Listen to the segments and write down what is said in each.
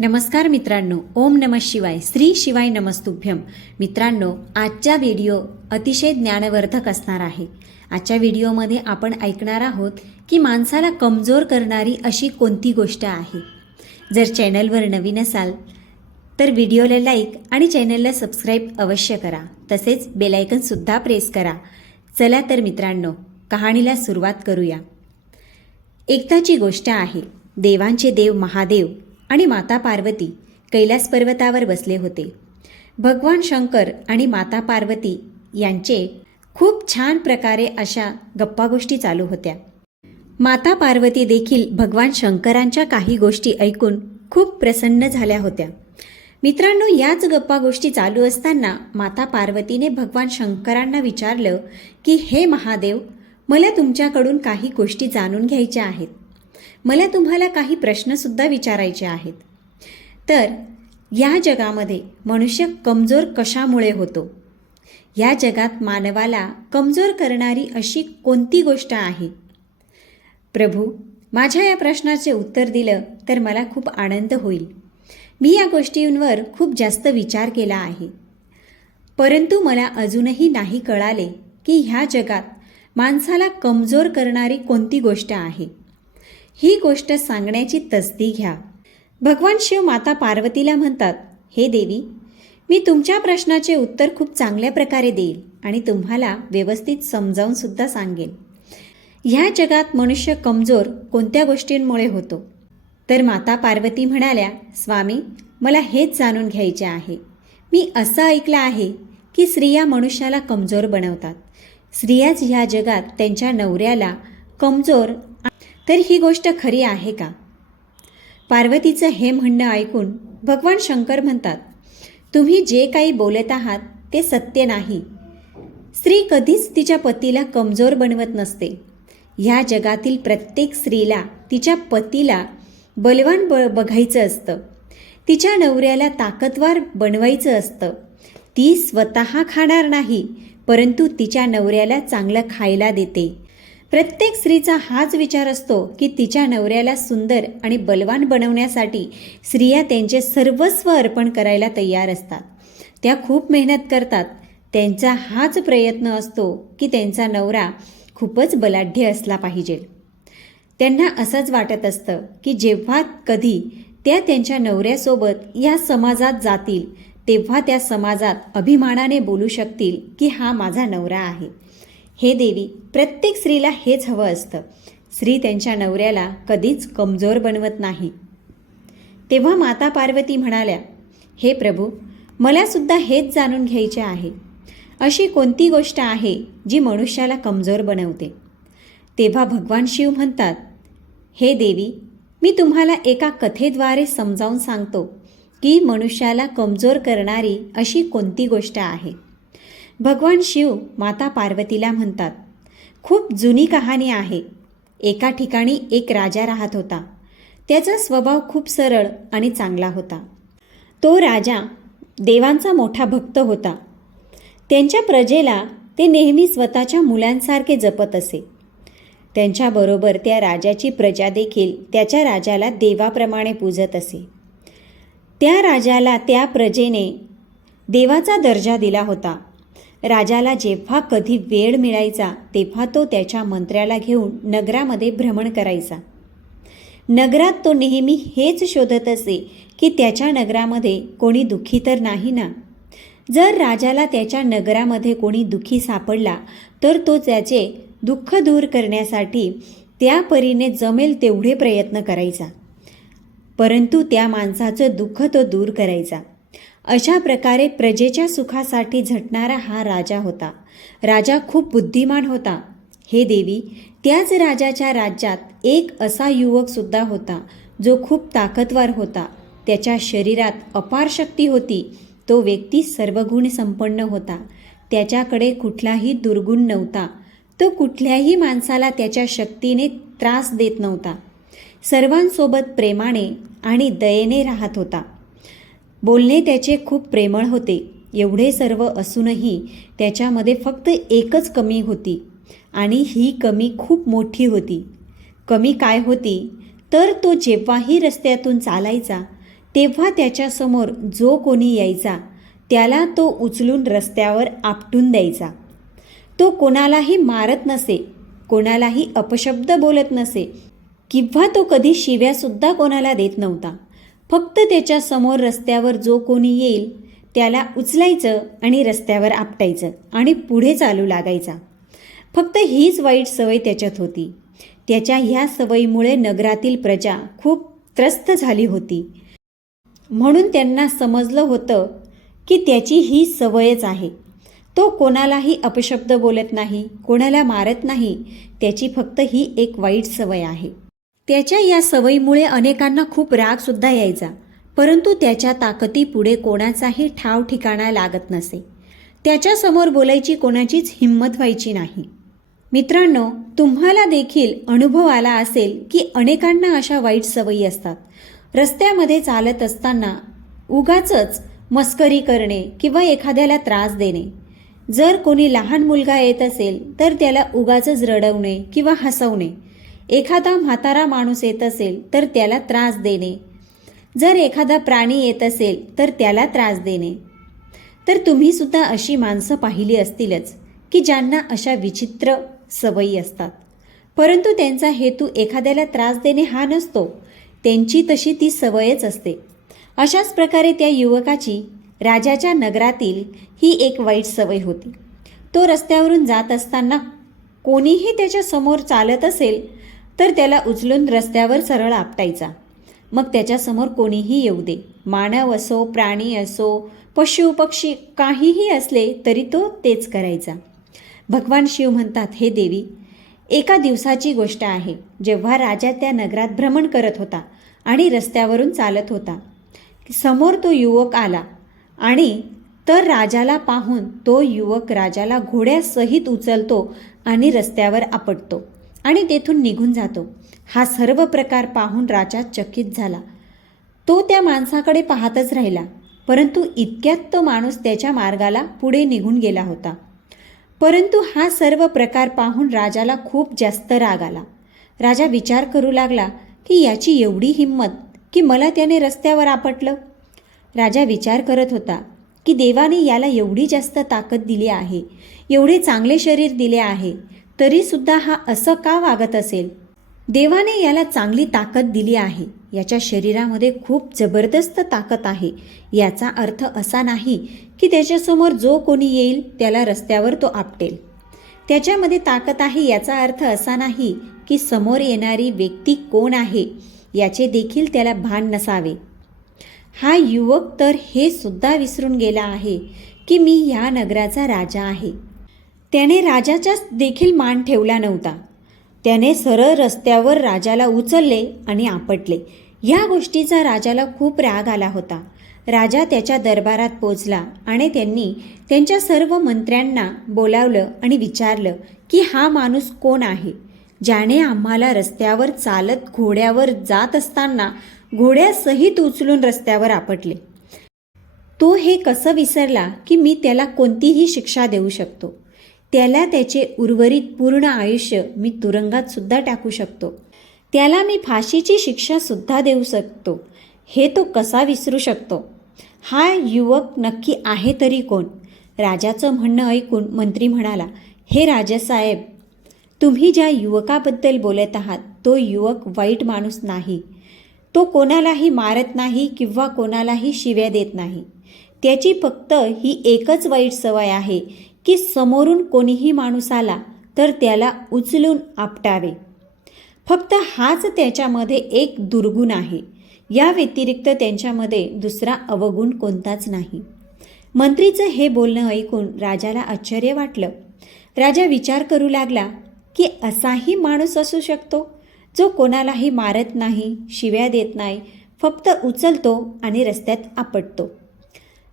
नमस्कार मित्रांनो ओम नम शिवाय श्री शिवाय नमस्तुभ्यम. मित्रांनो आजचा व्हिडिओ अतिशय ज्ञानवर्धक असणार आहे. आजच्या व्हिडिओमध्ये आपण ऐकणार आहोत की माणसाला कमजोर करणारी अशी कोणती गोष्ट आहे. जर चॅनलवर नवीन असाल तर व्हिडिओला लाईक आणि चॅनलला सबस्क्राईब अवश्य करा. तसेच बेलायकनसुद्धा प्रेस करा. चला तर मित्रांनो कहाणीला सुरुवात करूया. एकदाची गोष्ट आहे देवांचे देव महादेव. आणि माता पार्वती कैलास पर्वतावर बसले होते. भगवान शंकर आणि माता पार्वती यांचे खूप छान प्रकारे अशा गप्पा गोष्टी चालू होत्या. माता पार्वती देखील भगवान शंकरांच्या काही गोष्टी ऐकून खूप प्रसन्न झाल्या होत्या. मित्रांनो याच गप्पा गोष्टी चालू असताना माता पार्वतीने भगवान शंकरांना विचारलं की हे महादेव मला तुमच्याकडून काही गोष्टी जाणून घ्यायच्या आहेत. मला तुम्हाला काही प्रश्नसुद्धा विचारायचे आहेत. तर या जगामध्ये मनुष्य कमजोर कशामुळे होतो? या जगात मानवाला कमजोर करणारी अशी कोणती गोष्ट आहे? प्रभू माझ्या या प्रश्नाचे उत्तर दिलं तर मला खूप आनंद होईल. मी या गोष्टींवर खूप जास्त विचार केला आहे. परंतु मला अजूनही नाही कळाले की ह्या जगात माणसाला कमजोर करणारी कोणती गोष्ट आहे. ही गोष्ट सांगण्याची तसदी घ्या. भगवान शिव माता पार्वतीला म्हणतात हे देवी मी तुमच्या प्रश्नाचे उत्तर खूप चांगल्या प्रकारे देईल आणि तुम्हाला व्यवस्थित समजावून सुद्धा सांगेन. ह्या जगात मनुष्य कमजोर कोणत्या गोष्टींमुळे होतो? तर माता पार्वती म्हणाल्या स्वामी मला हेच जाणून घ्यायचे आहे. मी असं ऐकलं आहे की स्त्रिया मनुष्याला कमजोर बनवतात. स्त्रियाच ह्या जगात त्यांच्या नवऱ्याला कमजोर तर ही गोष्ट खरी आहे का? पार्वतीचं हे म्हणणं ऐकून भगवान शंकर म्हणतात तुम्ही जे काही बोलत आहात ते सत्य नाही. स्त्री कधीच तिच्या पतीला कमजोर बनवत नसते. ह्या जगातील प्रत्येक स्त्रीला तिच्या पतीला बलवान ब बघायचं असतं. तिच्या नवऱ्याला ताकदवार बनवायचं असतं. ती स्वतः खाणार नाही परंतु तिच्या नवऱ्याला चांगलं खायला देते. प्रत्येक स्त्रीचा हाच विचार असतो की तिच्या नवऱ्याला सुंदर आणि बलवान बनवण्यासाठी स्त्रिया त्यांचे सर्वस्व अर्पण करायला तयार असतात. त्या खूप मेहनत करतात. त्यांचा हाच प्रयत्न असतो की त्यांचा नवरा खूपच बलाढ्य असला पाहिजे. त्यांना असंच वाटत असतं की जेव्हा कधी त्या त्यांच्या नवऱ्यासोबत या समाजात जातील तेव्हा त्या समाजात अभिमानाने बोलू शकतील की हा माझा नवरा आहे. हे देवी प्रत्येक स्त्रीला हेच हवं असतं. स्त्री त्यांच्या नवऱ्याला कधीच कमजोर बनवत नाही. तेव्हा माता पार्वती म्हणाल्या हे प्रभू मलासुद्धा हेच जाणून घ्यायचे आहे. अशी कोणती गोष्ट आहे जी मनुष्याला कमजोर बनवते? तेव्हा भगवान शिव म्हणतात हे देवी मी तुम्हाला एका कथेद्वारे समजावून सांगतो की मनुष्याला कमजोर करणारी अशी कोणती गोष्ट आहे? भगवान शिव माता पार्वतीला म्हणतात खूप जुनी कहाणी आहे. एका ठिकाणी एक राजा राहत होता. त्याचा स्वभाव खूप सरळ आणि चांगला होता. तो राजा देवांचा मोठा भक्त होता. त्यांच्या प्रजेला ते नेहमी स्वतःच्या मुलांसारखे जपत असे. त्यांच्याबरोबर त्या राजाची प्रजा देखील त्याच्या राजाला देवाप्रमाणे पूजत असे. त्या राजाला त्या प्रजेने देवाचा दर्जा दिला होता. राजाला जेव्हा कधी वेळ मिळायचा तेव्हा तो त्याच्या मंत्र्याला घेऊन नगरामध्ये भ्रमण करायचा. नगरात तो नेहमी हेच शोधत असे की त्याच्या नगरामध्ये कोणी दुःखी तर नाही ना? जर राजाला त्याच्या नगरामध्ये कोणी दुःखी सापडला तर तो त्याचे दुःख दूर करण्यासाठी त्या परीने जमेल तेवढे प्रयत्न करायचा. परंतु त्या माणसाचं दुःख तो दूर करायचा. अशा प्रकारे प्रजेच्या सुखासाठी झटणारा हा राजा होता. राजा खूप बुद्धिमान होता. हे देवी त्याच राजाच्या राज्यात एक असा युवकसुद्धा होता जो खूप ताकदवार होता. त्याच्या शरीरात अपार शक्ती होती. तो व्यक्ती सर्वगुण संपन्न होता. त्याच्याकडे कुठलाही दुर्गुण नव्हता. तो कुठल्याही माणसाला त्याच्या शक्तीने त्रास देत नव्हता. सर्वांसोबत प्रेमाने आणि दयेने राहत होता. बोलणे त्याचे खूप प्रेमळ होते. एवढे सर्व असूनही त्याच्यामध्ये फक्त एकच कमी होती आणि ही कमी खूप मोठी होती. कमी काय होती? तर तो जेव्हाही रस्त्यातून चालायचा तेव्हा त्याच्यासमोर जो कोणी यायचा त्याला तो उचलून रस्त्यावर आपटून द्यायचा. तो कोणालाही मारत नसे कोणालाही अपशब्द बोलत नसे किंवा तो कधी शिव्यासुद्धा कोणाला देत नव्हता. फक्त त्याच्यासमोर रस्त्यावर जो कोणी येईल त्याला उचलायचं आणि रस्त्यावर आपटायचं आणि पुढे चालू लागायचा. फक्त हीच वाईट सवय त्याच्यात होती. त्याच्या ह्या सवयीमुळे नगरातील प्रजा खूप त्रस्त झाली होती. म्हणून त्यांना समजलं होतं की त्याची ही सवयच आहे. तो कोणालाही अपशब्द बोलत नाही कोणाला मारत नाही त्याची फक्त ही एक वाईट सवय आहे. त्याच्या या सवयीमुळे अनेकांना खूप रागसुद्धा यायचा. परंतु त्याच्या ताकदीपुढे कोणाचाही ठाव ठिकाणा लागत नसे. त्याच्यासमोर बोलायची कोणाचीच हिंमत व्हायची नाही. मित्रांनो तुम्हाला देखील अनुभव आला असेल की अनेकांना अशा वाईट सवयी असतात. रस्त्यामध्ये चालत असताना उगाचच मस्करी करणे किंवा एखाद्याला त्रास देणे. जर कोणी लहान मुलगा येत असेल तर त्याला उगाच रडवणे किंवा हसवणे. एखादा म्हातारा माणूस येत असेल तर त्याला त्रास देणे. जर एखादा प्राणी येत असेल तर त्याला त्रास देणे. तर तुम्ही सुद्धा अशी माणसं पाहिली असतीलच की ज्यांना अशा विचित्र सवयी असतात. परंतु त्यांचा हेतू एखाद्याला त्रास देणे हा नसतो. त्यांची तशी ती सवयच असते. अशाच प्रकारे त्या युवकाची राजाच्या नगरातील ही एक वाईट सवय होती. तो रस्त्यावरून जात असताना कोणीही त्याच्यासमोर चालत असेल तर त्याला उचलून रस्त्यावर सरळ आपटायचा. मग त्याच्यासमोर कोणीही येऊ दे. मानव असो प्राणी असो पशु पक्षी काहीही असले तरी तो तेच करायचा. भगवान शिव म्हणतात हे देवी एका दिवसाची गोष्ट आहे. जेव्हा राजा त्या नगरात भ्रमण करत होता आणि रस्त्यावरून चालत होता समोर तो युवक आला आणि तर राजाला पाहून तो युवक राजाला घोड्यासहित उचलतो आणि रस्त्यावर आपटतो. आणि तेथून निघून जातो. हा सर्व प्रकार पाहून राजा चकित झाला. तो त्या माणसाकडे पाहतच राहिला परंतु इतक्यात तो माणूस त्याच्या मार्गाला पुढे निघून गेला होता. परंतु हा सर्व प्रकार पाहून राजाला खूप जास्त राग आला. राजा विचार करू लागला की याची एवढी हिंमत की मला त्याने रस्त्यावर आपटलं. राजा विचार करत होता की देवाने याला एवढी जास्त ताकद दिली आहे एवढे चांगले शरीर दिले आहे तरीसुद्धा हा असं का वागत असेल? देवाने याला चांगली ताकद दिली आहे. याच्या शरीरामध्ये खूप जबरदस्त ताकद आहे. याचा अर्थ असा नाही की त्याच्यासमोर जो कोणी येईल त्याला रस्त्यावर तो आपटेल. त्याच्यामध्ये ताकद आहे याचा अर्थ असा नाही की समोर येणारी व्यक्ती कोण आहे याचे देखील त्याला भान नसावे. हा युवक तर हे सुद्धा विसरून गेला आहे की मी या नगराचा राजा आहे. त्याने राजाचाच देखील मान ठेवला नव्हता. त्याने सरळ रस्त्यावर राजाला उचलले आणि आपटले. या गोष्टीचा राजाला खूप राग आला होता. राजा त्याच्या दरबारात पोचला आणि त्यांनी त्यांच्या सर्व मंत्र्यांना बोलावलं आणि विचारलं की हा माणूस कोण आहे? ज्याने आम्हाला रस्त्यावर चालत घोड्यावर जात असताना घोड्यासहित उचलून रस्त्यावर आपटले. तो हे कसं विसरला की मी त्याला कोणतीही शिक्षा देऊ शकतो? त्याला त्याचे उर्वरित पूर्ण आयुष्य मी तुरुंगात सुद्धा टाकू शकतो. त्याला मी फाशीची शिक्षा सुद्धा देऊ शकतो. हे तो कसा विसरू शकतो? हा युवक नक्की आहे तरी कोण? राजाचं म्हणणं ऐकून मंत्री म्हणाला हे राजासाहेब तुम्ही ज्या युवकाबद्दल बोलत आहात तो युवक वाईट माणूस नाही. तो कोणालाही मारत नाही किंवा कोणालाही शिव्या देत नाही. त्याची फक्त ही एकच वाईट सवय आहे की समोरून कोणीही माणूस आला तर त्याला उचलून आपटावे. फक्त हाच त्याच्यामध्ये एक दुर्गुण आहे. या व्यतिरिक्त त्यांच्यामध्ये दुसरा अवगुण कोणताच नाही. मंत्रीचं हे बोलणं ऐकून राजाला आश्चर्य वाटलं. राजा विचार करू लागला की असाही माणूस असू शकतो जो कोणालाही मारत नाही शिव्या देत नाही फक्त उचलतो आणि रस्त्यात आपटतो.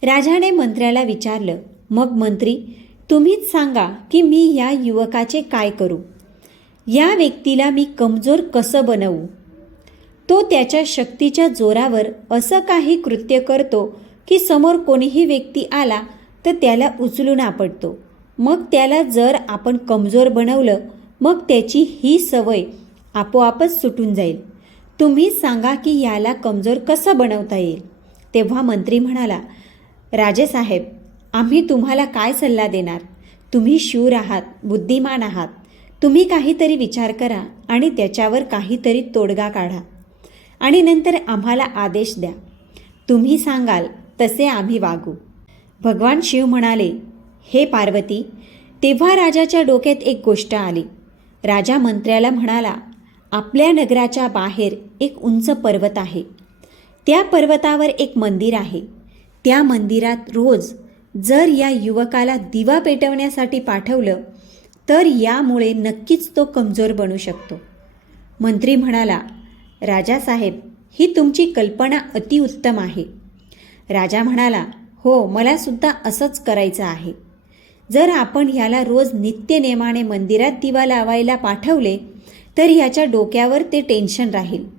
राजाने मंत्र्याला विचारलं मग मंत्री तुम्हीच सांगा की मी या युवकाचे काय करू? या व्यक्तीला मी कमजोर कसं बनवू? तो त्याच्या शक्तीच्या जोरावर असं काही कृत्य करतो की समोर कोणीही व्यक्ती आला तर त्याला उचलून आपटतो. मग त्याला जर आपण कमजोर बनवलं मग त्याची ही सवय आपोआपच सुटून जाईल. तुम्ही सांगा की याला कमजोर कसं बनवता येईल? तेव्हा मंत्री म्हणाला राजेसाहेब आम्ही तुम्हाला काय सल्ला देणार? तुम्ही शूर आहात बुद्धिमान आहात. तुम्ही काहीतरी विचार करा आणि त्याच्यावर काहीतरी तोडगा काढा. आणि नंतर आम्हाला आदेश द्या. तुम्ही सांगाल तसे आम्ही वागू. भगवान शिव म्हणाले हे पार्वती तेव्हा राजाच्या डोक्यात एक गोष्ट आली. राजा मंत्र्याला म्हणाला आपल्या नगराच्या बाहेर एक उंच पर्वत आहे. त्या पर्वतावर एक मंदिर आहे. त्या मंदिरात रोज जर या युवकाला दिवा पेटवण्यासाठी पाठवलं तर यामुळे नक्कीच तो कमजोर बनू शकतो. मंत्री म्हणाला राजासाहेब ही तुमची कल्पना अतिउत्तम आहे. राजा म्हणाला हो मला सुद्धा असंच करायचं आहे. जर आपण ह्याला रोज नित्यनेमाने मंदिरात दिवा लावायला पाठवले तर ह्याच्या डोक्यावर ते टेन्शन राहील.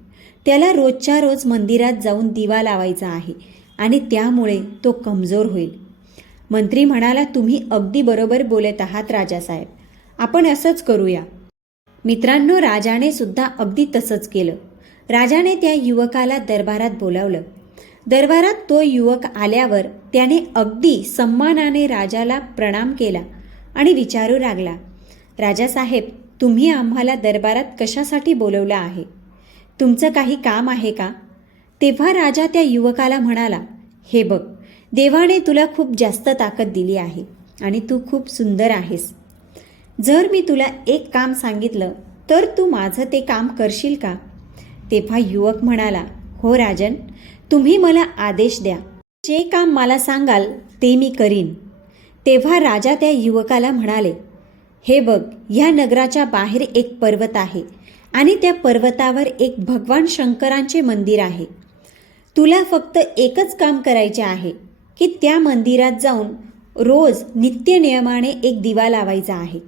त्याला रोजच्या रोज मंदिरात जाऊन दिवा लावायचा आहे आणि त्यामुळे तो कमजोर होईल. मंत्री म्हणाला तुम्ही अगदी बरोबर बोलत आहात राजासाहेब. आपण असंच करूया. मित्रांनो राजाने सुद्धा अगदी तसंच केलं. राजाने त्या युवकाला दरबारात बोलावलं. दरबारात तो युवक आल्यावर त्याने अगदी सन्मानाने राजाला प्रणाम केला आणि विचारू लागला राजासाहेब तुम्ही आम्हाला दरबारात कशासाठी बोलवलं आहे? तुमचं काही काम आहे का? तेव्हा राजा त्या युवकाला म्हणाला हे बघ देवाने तुला खूप जास्त ताकद दिली आहे आणि तू खूप सुंदर आहेस. जर मी तुला एक काम सांगितलं तर तू माझं ते काम करशील का? तेव्हा युवक म्हणाला हो राजन तुम्ही मला आदेश द्या. जे काम मला सांगाल ते मी करीन. तेव्हा राजा त्या युवकाला म्हणाले हे बघ ह्या नगराच्या बाहेर एक पर्वत आहे आणि त्या पर्वतावर एक भगवान शंकरांचे मंदिर आहे. तुला फक्त एकच काम करायचे आहे की त्या मंदिरात जाऊन रोज नित्यनियमाने एक दिवा लावायचा आहे.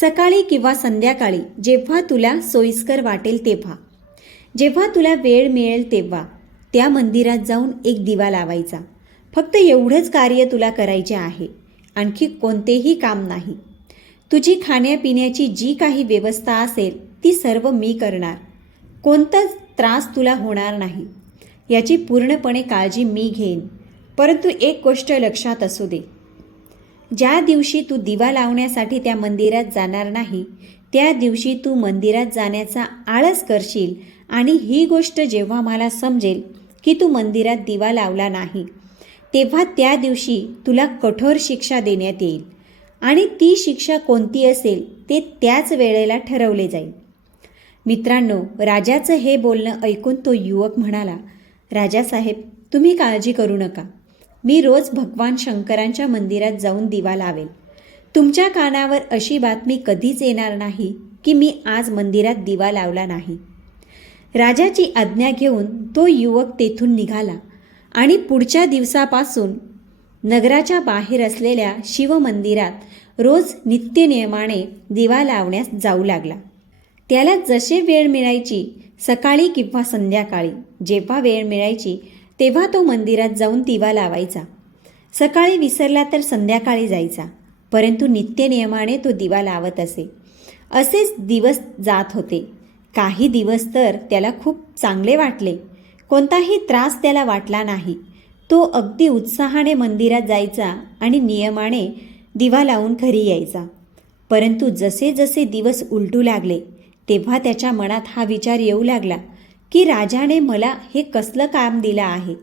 सकाळी किंवा संध्याकाळी जेव्हा तुला सोयीस्कर वाटेल तेव्हा. जेव्हा तुला वेळ मिळेल तेव्हा त्या मंदिरात जाऊन एक दिवा लावायचा. फक्त एवढंच कार्य तुला करायचे आहे. आणखी कोणतेही काम नाही. तुझी खाण्यापिण्याची जी काही व्यवस्था असेल ती सर्व मी करणार. कोणताच त्रास तुला होणार नाही. याची पूर्णपणे काळजी मी घेईन. परंतु एक गोष्ट लक्षात असू दे. ज्या दिवशी तू दिवा लावण्यासाठी त्या मंदिरात जाणार नाही त्या दिवशी तू मंदिरात जाण्याचा आळस करशील आणि ही गोष्ट जेव्हा मला समजेल की तू मंदिरात दिवा लावला नाही तेव्हा त्या दिवशी तुला कठोर शिक्षा देण्यात येईल आणि ती शिक्षा कोणती असेल ते त्याच वेळेला ठरवले जाईल. मित्रांनो राजाचं हे बोलणं ऐकून तो युवक म्हणाला राजासाहेब तुम्ही काळजी करू नका. मी रोज भगवान शंकरांच्या मंदिरात जाऊन दिवा लावेल तुमच्या कानावर अशी बातमी कधीच येणार नाही की मी आज मंदिरात दिवा लावला नाही. राजाची आज्ञा घेऊन तो युवक तेथून निघाला आणि पुढच्या दिवसापासून नगराच्या बाहेर असलेल्या शिवमंदिरात रोज नित्यनियमाने दिवा लावण्यास जाऊ लागला. त्याला जसे वेळ मिळायची सकाळी किंवा संध्याकाळी जेव्हा वेळ मिळायची तेव्हा तो मंदिरात जाऊन दिवा लावायचा. सकाळी विसरला तर संध्याकाळी जायचा परंतु नित्यनियमाने तो दिवा लावत असे. असेच दिवस जात होते. काही दिवस तर त्याला खूप चांगले वाटले. कोणताही त्रास त्याला वाटला नाही. तो अगदी उत्साहाने मंदिरात जायचा आणि नियमाने दिवा लावून घरी यायचा. परंतु जसे जसे दिवस उलटू लागले तेव्हा त्याच्या मनात हा विचार येऊ लागला की राजाने मला हे कसलं काम दिलं आहे?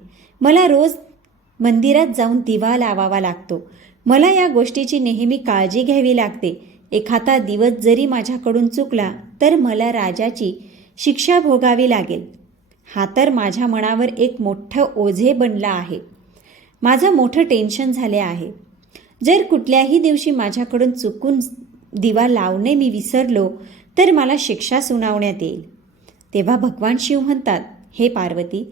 मला रोज मंदिरात जाऊन दिवा लावावा लागतो. मला या गोष्टीची नेहमी काळजी घ्यावी लागते. एखादा दिवस जरी माझ्याकडून चुकला तर मला राजाची शिक्षा भोगावी लागेल. हा तर माझ्या मनावर एक मोठं ओझे बनला आहे. माझं मोठं टेन्शन झाले आहे. जर कुठल्याही दिवशी माझ्याकडून चुकून दिवा लावणे मी विसरलो तर मला शिक्षा सुनावण्यात येईल. तेव्हा भगवान शिव म्हणतात हे पार्वती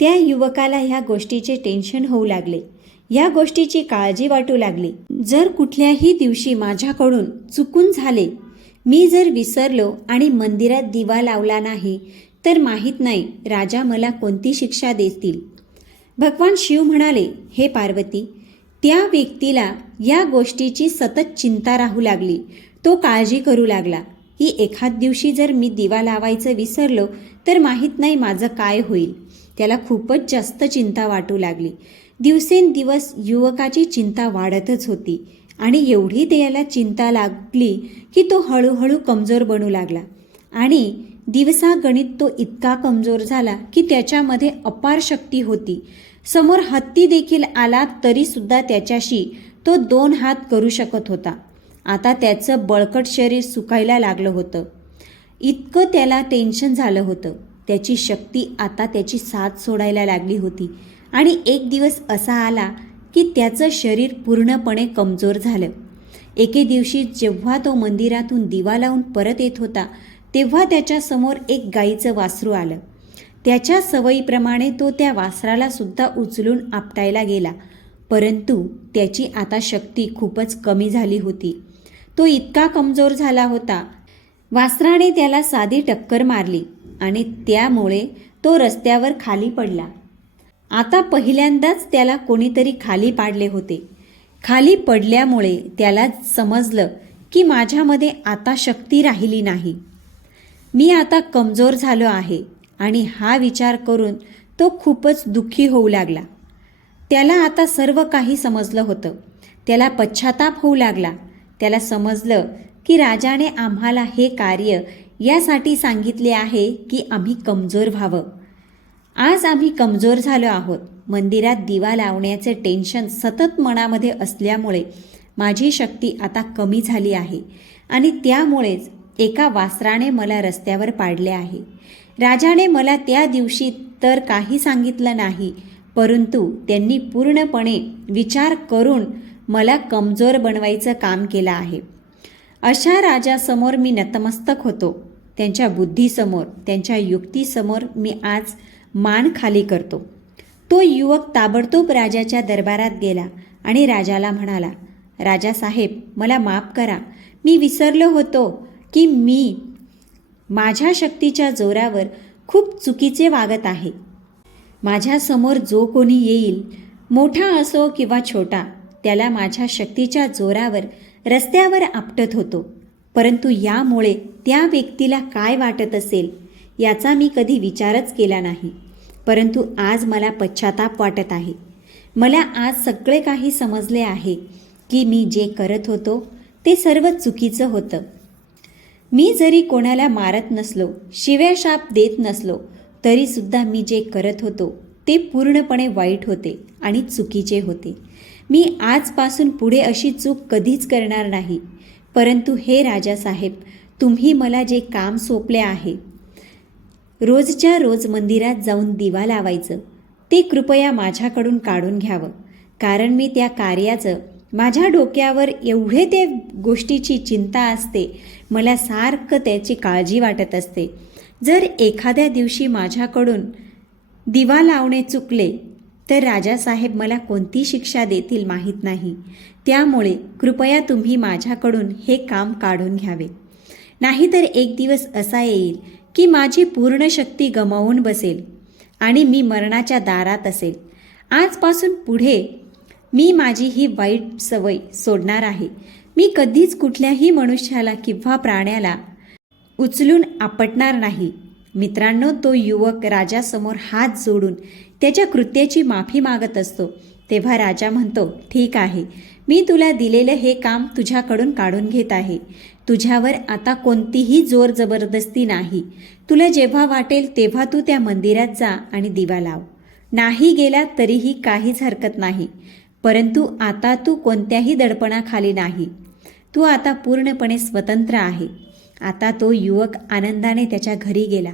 त्या युवकाला ह्या गोष्टीचे टेन्शन होऊ लागले. या गोष्टीची काळजी वाटू लागली. जर कुठल्याही दिवशी माझ्याकडून चुकून झाले मी जर विसरलो आणि मंदिरात दिवा लावला नाही तर माहीत नाही राजा मला कोणती शिक्षा देतील. भगवान शिव म्हणाले हे पार्वती त्या व्यक्तीला या गोष्टीची सतत चिंता राहू लागली. तो काळजी करू लागला. की एखाद दिवशी जर मी दिवा लावायचं विसरलो तर माहीत नाही माझं काय होईल. त्याला खूपच जास्त चिंता वाटू लागली. दिवसेंदिवस युवकाची चिंता वाढतच होती आणि एवढी त्याला चिंता लागली की तो हळूहळू कमजोर बनू लागला. आणि दिवसागणित तो इतका कमजोर झाला की त्याच्यामध्ये अपार शक्ती होती. समोर हत्ती देखील आला तरीसुद्धा त्याच्याशी तो दोन हात करू शकत होता. आता त्याचं बळकट शरीर सुकायला लागलं होतं. इतकं त्याला टेन्शन झालं होतं. त्याची शक्ती आता त्याची साथ सोडायला लागली होती. आणि एक दिवस असा आला की त्याचं शरीर पूर्णपणे कमजोर झालं. एके दिवशी जेव्हा तो मंदिरातून दिवा लावून परत येत होता तेव्हा त्याच्यासमोर एक गाईचं वासरू आलं. त्याच्या सवयीप्रमाणे तो त्या वासराला सुद्धा उचलून आपटायला गेला. परंतु त्याची आता शक्ती खूपच कमी झाली होती. तो इतका कमजोर झाला होता. वासराने त्याला साधी टक्कर मारली आणि त्यामुळे तो रस्त्यावर खाली पडला. आता पहिल्यांदाच त्याला कोणीतरी खाली पाडले होते. खाली पडल्यामुळे त्याला समजलं की माझ्यामध्ये आता शक्ती राहिली नाही. मी आता कमजोर झालो आहे आणि हा विचार करून तो खूपच दुःखी होऊ लागला. त्याला आता सर्व काही समजलं होतं. त्याला पश्चाताप होऊ लागला. त्याला समजलं की राजाने आम्हाला हे कार्य यासाठी सांगितले आहे की आम्ही कमजोर व्हावं. आज आम्ही कमजोर झालो आहोत. मंदिरात दिवा लावण्याचे टेन्शन सतत मनामध्ये असल्यामुळे माझी शक्ती आता कमी झाली आहे आणि त्यामुळेच एका वासराने मला रस्त्यावर पाडले आहे. राजाने मला त्या दिवशी तर काही सांगितलं नाही परंतु त्यांनी पूर्णपणे विचार करून मला कमजोर बनवायचं काम केलं आहे. अशा राजासमोर मी नतमस्तक होतो. त्यांच्या बुद्धीसमोर त्यांच्या युक्तीसमोर मी आज मान खाली करतो. तो युवक ताबडतोब राजाच्या दरबारात गेला आणि राजाला म्हणाला राजासाहेब मला माफ करा. मी विसरलो होतो की मी माझ्या शक्तीच्या जोरावर खूप चुकीचे वागत आहे. माझ्यासमोर जो कोणी येईल मोठा असो किंवा छोटा त्याला माझ्या शक्तीच्या जोरावर रस्त्यावर आपटत होतो. परंतु यामुळे त्या व्यक्तीला काय वाटत असेल याचा मी कधी विचारच केला नाही. परंतु आज मला पश्चाताप वाटत आहे. मला आज सगळे काही समजले आहे की मी जे करत होतो ते सर्व चुकीचं होतं. मी जरी कोणाला मारत नसलो शिव्या शाप देत नसलो तरीसुद्धा मी जे करत होतो ते पूर्णपणे वाईट होते आणि चुकीचे होते. मी आजपासून पुढे अशी चूक कधीच करणार नाही. परंतु हे राजासाहेब तुम्ही मला जे काम सोपले आहे रोजच्या रोज मंदिरात जाऊन दिवा लावायचं ते कृपया माझ्याकडून काढून घ्यावं. कारण मी त्या कार्याचं माझ्या डोक्यावर एवढे ते गोष्टीची चिंता असते मला सारखं त्याची काळजी वाटत असते. जर एखाद्या दिवशी माझ्याकडून दिवा लावणे चुकले तर राजासाहेब मला कोणती शिक्षा देतील माहीत नाही. त्यामुळे कृपया तुम्ही माझ्याकडून हे काम काढून घ्यावे. नाहीतर एक दिवस असा येईल की माझी पूर्ण शक्ती गमावून बसेल आणि मी मरणाच्या दारात असेल. आजपासून पुढे मी माझी ही वाईट सवय सोडणार आहे. मी कधीच कुठल्याही मनुष्याला किंवा प्राण्याला उचलून आपटणार नाही. मित्रांनो तो युवक राजासमोर हात जोडून त्याच्या कृत्याची माफी मागत असतो. तेव्हा राजा म्हणतो ठीक आहे. मी तुला दिलेलं हे काम तुझ्याकडून काढून घेत आहे. तुझ्यावर आता कोणतीही जोर जबरदस्ती नाही. तुला जेव्हा वाटेल तेव्हा तू त्या मंदिरात जा आणि दिवा लाव. नाही गेला तरीही काहीच हरकत नाही. परंतु आता तू कोणत्याही दडपणाखाली नाही. तू आता पूर्णपणे स्वतंत्र आहे. आता तो युवक आनंदाने त्याच्या घरी गेला.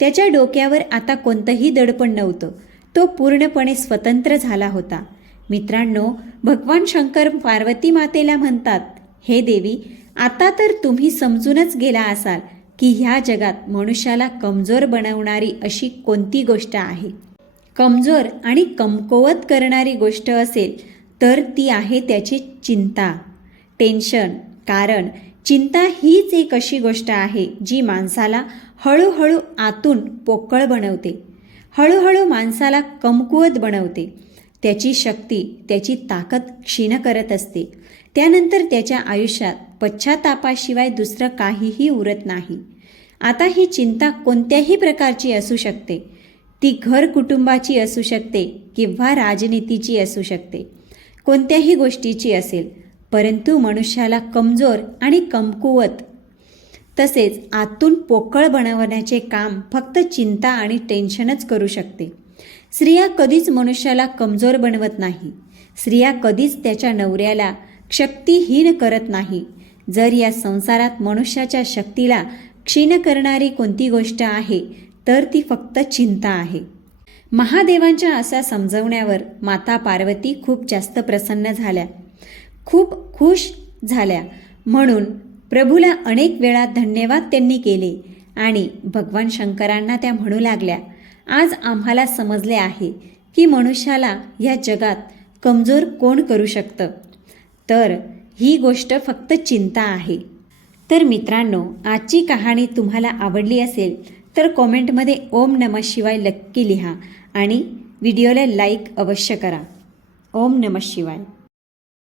त्याच्या डोक्यावर आता कोणतंही दडपण नव्हतं. तो पूर्णपणे स्वतंत्र झाला होता. मित्रांनो भगवान शंकर पार्वती मातेला म्हणतात हे देवी आता तर तुम्ही समजूनच गेला असाल की ह्या जगात मनुष्याला कमजोर बनवणारी अशी कोणती गोष्ट आहे. कमजोर आणि कमकुवत करणारी गोष्ट असेल तर ती आहे त्याची चिंता टेन्शन कारण चिंता हीच एक अशी गोष्ट आहे जी माणसाला हळूहळू आतून पोकळ बनवते. हळूहळू माणसाला कमकुवत बनवते. त्याची शक्ती त्याची ताकद क्षीण करत असते. त्यानंतर त्याच्या आयुष्यात पश्चातापाशिवाय दुसरं काहीही उरत नाही. आता ही चिंता कोणत्याही प्रकारची असू शकते. ती घर कुटुंबाची असू शकते किंवा राजनीतीची असू शकते. कोणत्याही गोष्टीची असेल. परंतु मनुष्याला कमजोर आणि कमकुवत तसेच आतून पोकळ बनवण्याचे काम फक्त चिंता आणि टेन्शनच करू शकते. स्त्रिया कधीच मनुष्याला कमजोर बनवत नाही. स्त्रिया कधीच त्याच्या नवऱ्याला शक्तीहीन करत नाही. जर या संसारात मनुष्याच्या शक्तीला क्षीण करणारी कोणती गोष्ट आहे तर ती फक्त चिंता आहे. महादेवांच्या असा समजवण्यावर माता पार्वती खूप जास्त प्रसन्न झाल्या. खूप खुश झाल्या. म्हणून प्रभूला अनेक वेळा धन्यवाद त्यांनी केले आणि भगवान शंकरांना त्या म्हणू लागल्या आज आम्हाला समजले आहे की मनुष्याला ह्या जगात कमजोर कोण करू शकतं? तर ही गोष्ट फक्त चिंता आहे. तर मित्रांनो आजची कहाणी तुम्हाला आवडली असेल तर कॉमेंटमध्ये ओम नमः शिवाय नक्की लिहा आणि व्हिडिओला लाईक अवश्य करा. ओम नमः शिवाय.